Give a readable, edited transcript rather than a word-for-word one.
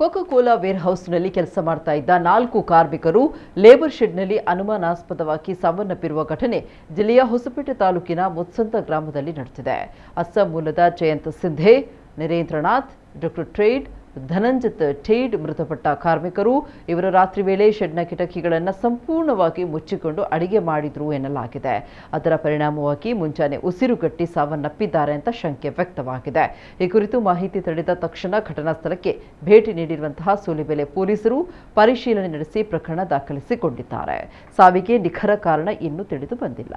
Coca Cola wear ಹೌಸ್ನಲ್ಲಿ ಕೆಲಸ ಮಾಡ್ತಾ ಇದ್ದ 4 ಕಾರ್ಮಿಕರು ಲೇಬರ್ ಶೆಡ್ನಲ್ಲಿ ಅನುಮಾನಾಸ್ಪದವಾಗಿ ಸಾವನ್ನಪ್ಪಿರುವ ಘಟನೆ ಜಿಲ್ಲೆಯ ಹೊಸಪೇಟೆ ತಾಲೂಕಿನ ಮುತ್ಸಂತ ಗ್ರಾಮದಲ್ಲಿ ನಡೆದಿದೆ. ಅಸ್ಸಾಂ ಮೂಲದ ಜಯಂತ್ ಸಿಂಧೆ, ನರೇಂದ್ರನಾಥ್, ಡಾಕ್ಟರ್ ಟ್ರೇಡ್, ಧನಂಜತ್ ಟೇಡ್ ಮೃತಪಟ್ಟ ಕಾರ್ಮಿಕರು ಇವರು ರಾತ್ರಿ ವೇಳೆ ಶೆಡ್ನ ಕಿಟಕಿಗಳನ್ನು ಸಂಪೂರ್ಣವಾಗಿ ಮುಚ್ಚಿಕೊಂಡು ಅಡಿಗೆ ಮಾಡಿದ್ರು ಎನ್ನಲಾಗಿದೆ. ಅದರ ಪರಿಣಾಮವಾಗಿ ಮುಂಜಾನೆ ಉಸಿರುಗಟ್ಟಿ ಸಾವನ್ನಪ್ಪಿದ್ದಾರೆ ಅಂತ ಶಂಕೆ ವ್ಯಕ್ತವಾಗಿದೆ. ಈ ಕುರಿತು ಮಾಹಿತಿ ತಿಳಿದ ತಕ್ಷಣ ಘಟನಾ ಸ್ಥಳಕ್ಕೆ ಭೇಟಿ ನೀಡಿರುವಂತಹ ಸೂಲಿಬೆಲೆ ಪೊಲೀಸರು ಪರಿಶೀಲನೆ ನಡೆಸಿ ಪ್ರಕರಣ ದಾಖಲಿಸಿಕೊಂಡಿದ್ದಾರೆ. ಸಾವಿಗೆ ನಿಖರ ಕಾರಣ ಇನ್ನೂ ತಿಳಿದು ಬಂದಿಲ್ಲ.